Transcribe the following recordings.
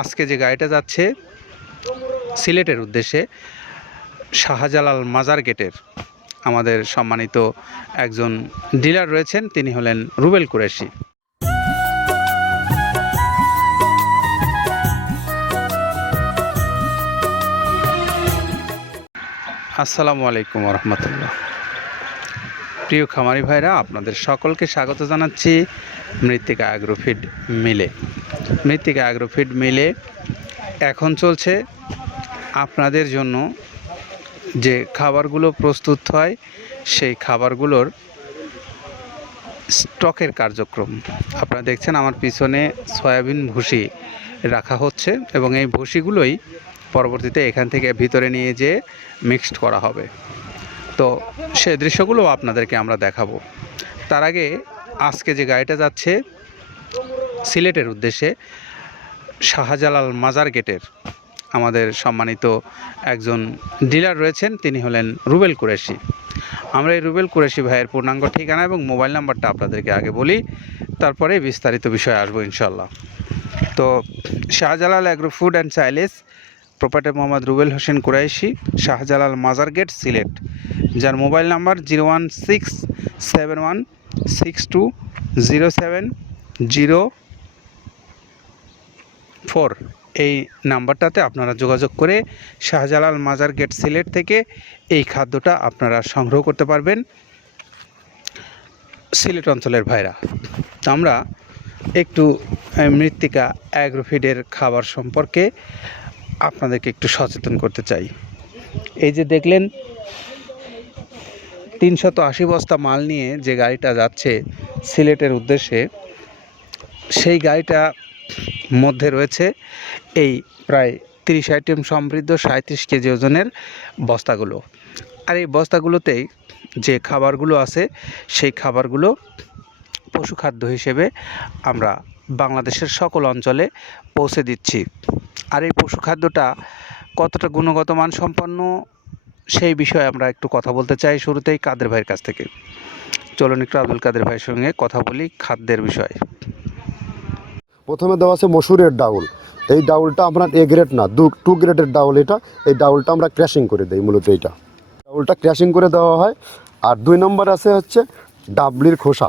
আজকে যে গাড়িটা যাচ্ছে সিলেটের উদ্দেশ্যে শাহজালাল মাজার গেটের আমাদের সম্মানিত একজন ডিলার রয়েছেন, তিনি হলেন রুবেল কুরেশি আসসালামু আলাইকুম রহমতুল্লাহ। প্রিয় খামারি ভাইরা, আপনাদের সকলকে স্বাগত জানাচ্ছি মৃত্তিকা অ্যাগ্রোফিড মিলে। মৃত্তিকা অ্যাগ্রোফিড মিলে এখন চলছে আপনাদের জন্য যে খাবারগুলো প্রস্তুত হয়, সেই খাবারগুলোর স্টকের কার্যক্রম। আপনারা দেখছেন আমার পিছনে সয়াবিন ভুসি রাখা হচ্ছে এবং এই ভুসিগুলোই পরবর্তীতে এখান থেকে ভিতরে নিয়ে যেয়ে মিক্সড করা হবে। তো সে দৃশ্যগুলো আপনাদেরকে আমরা দেখাবো। তার আগে আজকে যে গাড়িটা যাচ্ছে সিলেটের উদ্দেশ্যে, শাহজালাল মাজার গেটের আমাদের সম্মানিত একজন ডিলার রয়েছেন, তিনি হলেন রুবেল কুরেশি। আমরা এই রুবেল কুরেশি ভাইয়ের পূর্ণাঙ্গ ঠিকানা এবং মোবাইল নাম্বারটা আপনাদেরকে আগে বলি, তারপরে বিস্তারিত বিষয়ে আসব ইনশাল্লাহ তো Shahjalal agro food and sales proprietor Mohammad Rubel Hossain Qureshi, Shahjalal Mazar gate, Sylhet. যার mobile number zero one six seven one, six two zero seven, zero four. এই নাম্বারটাতে আপনারা যোগাযোগ করে শাহজালাল মাজার গেট, সিলেট থেকে এই খাদ্যটা আপনারা সংগ্রহ করতে পারবেন সিলেট অঞ্চলের ভাইরা। আমরা একটু মৃত্তিকা অ্যাগ্রোফিডের খাবার সম্পর্কে আপনাদেরকে একটু সচেতন করতে চাই। এই যে দেখলেন, তিনশত আশি বস্তা মাল নিয়ে যে গাড়িটা যাচ্ছে সিলেটের উদ্দেশ্যে, সেই গাড়িটা মধ্যে রয়েছে এই প্রায় তিরিশ আইটেম সমৃদ্ধ সাঁত্রিশ কেজি ওজনের বস্তাগুলো। আর এই বস্তাগুলোতেই যে খাবারগুলো আছে, সেই খাবারগুলো পশু খাদ্য হিসেবে আমরা বাংলাদেশের সকল অঞ্চলে পৌঁছে দিচ্ছি। আর এই পশু খাদ্যটা কতটা গুণগত মান সম্পন্ন সেই বিষয়ে আমরা একটু কথা বলতে চাই শুরুতেই কাদের ভাইয়ের কাছ থেকে। চলুন একটু আব্দুল কাদের ভাইয়ের সঙ্গে কথা বলি খাদ্যের বিষয়ে। প্রথমে দেওয়া আছে মসুরের ডাউল। এই ডাউলটা আপনার এ গ্রেড না, দু, টু গ্রেডের ডাউল এটা। এই ডাউলটা আমরা ক্র্যাশিং করে দিই মূলত এইটা। ডাউলটা ক্র্যাশিং করে দেওয়া হয়। আর দুই নম্বর আছে হচ্ছে ডাবলির খোসা।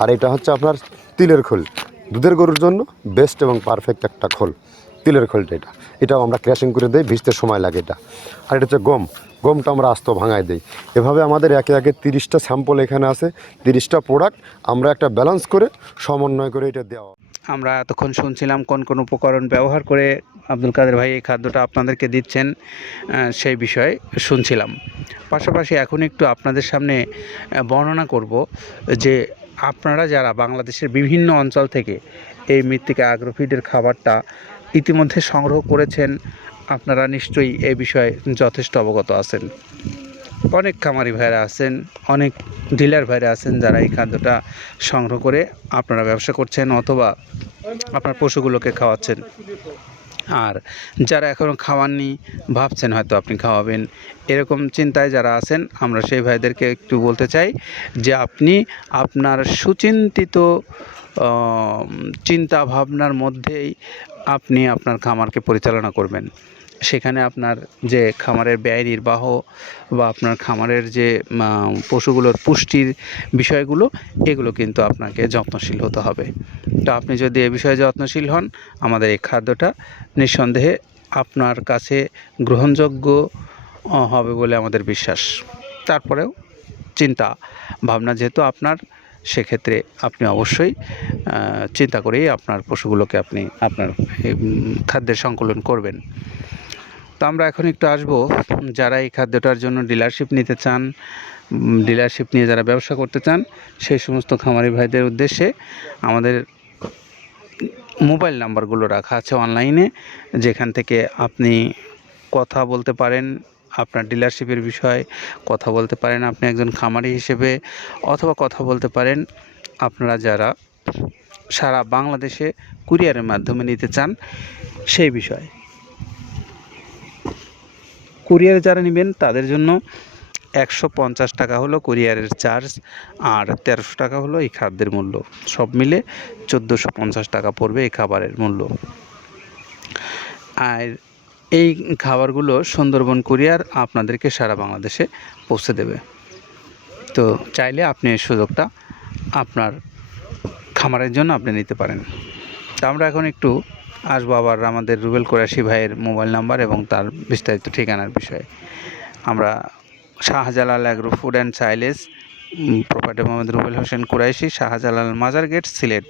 আর এটা হচ্ছে আপনার তিলের খোল। দুধের গরুর জন্য বেস্ট এবং পারফেক্ট একটা খোল। তিলের খোলটা এটা। এটাও আমরা ক্র্যাশিং করে দিই, ভিজতে সময় লাগে এটা। আর এটা হচ্ছে গম। গমটা আমরা আস্ত ভাঙায় দিই। এভাবে আমাদের একে একে তিরিশটা স্যাম্পল এখানে আছে। তিরিশটা প্রোডাক্ট আমরা একটা ব্যালেন্স করে সমন্বয় করে এটা দেওয়া। আমরা এতক্ষণ শুনছিলাম কোন কোন উপকরণ ব্যবহার করে আব্দুল কাদের ভাই এই খাদ্যটা আপনাদেরকে দিচ্ছেন সেই বিষয়ে শুনছিলাম। পাশাপাশি এখন একটু আপনাদের সামনে বর্ণনা করব যে আপনারা যারা বাংলাদেশের বিভিন্ন অঞ্চল থেকে এই মৃত্তিকা আগ্রোফিডের খাবারটা ইতিমধ্যে সংগ্রহ করেছেন, আপনারা নিশ্চয়ই এ বিষয়ে যথেষ্ট অবগত আছেন। অনেক খামারি ভাইরা আছেন, অনেক ডিলার ভাইরা আছেন যারা এই খাদ্যটা সংগ্রহ করে আপনারা ব্যবসা করছেন অথবা আপনার পশুগুলোকে খাওয়াচ্ছেন। আর যারা এখনও খাওয়াননি ভাবছেন হয়তো আপনি খাওয়াবেন। এরকম চিন্তায় যারা আছেন, আমরা সেই ভাইদেরকে একটু বলতে চাই যে আপনি আপনার সুচিন্তিত চিন্তা ভাবনার মধ্যেই আপনি আপনার খামারকে পরিচালনা করবেন। সেখানে আপনার যে খামারের ব্যয় নির্বাহ বা আপনার খামারের যে পশুগুলোর পুষ্টির বিষয়গুলো, এগুলো কিন্তু আপনাকে যত্নশীল হতে হবে। তো আপনি যদি এ বিষয়ে যত্নশীল হন, আমাদের এই খাদ্যটা নিঃসন্দেহে আপনার কাছে গ্রহণযোগ্য হবে বলে আমাদের বিশ্বাস। তারপরেও চিন্তা ভাবনা যেহেতু আপনার, সেক্ষেত্রে আপনি অবশ্যই চিন্তা করেই আপনার পশুগুলোকে আপনি আপনার খাদ্যের সংকলন করবেন। তো আমরা এখন একটু আসব, যারা এই খাদ্যটার জন্য ডিলারশিপ নিতে চান ডিলারশিপ নিয়ে যারা ব্যবসা করতে চান, সেই সমস্ত খামারি ভাইদের উদ্দেশ্যে আমাদের মোবাইল নাম্বারগুলো রাখা আছে অনলাইনে, যেখান থেকে আপনি কথা বলতে পারেন আপনার ডিলারশিপের বিষয়ে, কথা বলতে পারেন আপনি একজন খামারি হিসেবে, অথবা কথা বলতে পারেন আপনারা যারা সারা বাংলাদেশে কুরিয়ারের মাধ্যমে নিতে চান সেই বিষয়ে। কুরিয়ারে যারা নেবেন, তাদের জন্য একশো পঞ্চাশ টাকা হলো কুরিয়ারের চার্জ আর তেরোশো টাকা হলো এই খাদ্যের মূল্য। সব মিলে চোদ্দোশো পঞ্চাশ টাকা পড়বে এই খাবারের মূল্য। আর এই খাবারগুলো সুন্দরবন কুরিয়ার আপনাদেরকে সারা বাংলাদেশে পৌঁছে দেবে। তো চাইলে আপনি এই সুযোগটা আপনার খামারের জন্য আপনি নিতে পারেন। তা আমরা এখন একটু আসব আবার আমাদের রুবেল কোরাশি ভাইয়ের মোবাইল নাম্বার এবং তার বিস্তারিত ঠিকানার বিষয়ে। আমরা Shahjalal agro food and sales proprietor Mohammad Rubel Hossain Qureshi, Shahjalal Mazar gate, Sylhet.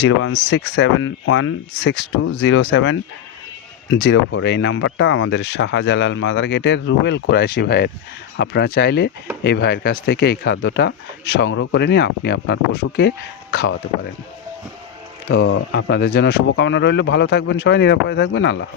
Zero one six seven one six two zero seven zero four. এই নাম্বারটা আমাদের শাহজালাল মাজার গেটের রুবেল কুরাইশি ভাইয়ের। আপনারা চাইলে এই ভাইয়ের কাছ থেকে এই খাদ্যটা সংগ্রহ করে নিয়ে আপনি আপনার পশুকে খাওয়াতে পারেন। তো আপনাদের জন্য শুভকামনা রইল ভালো থাকবেন সবাই নিরাপদে থাকবেন আল্লাহ।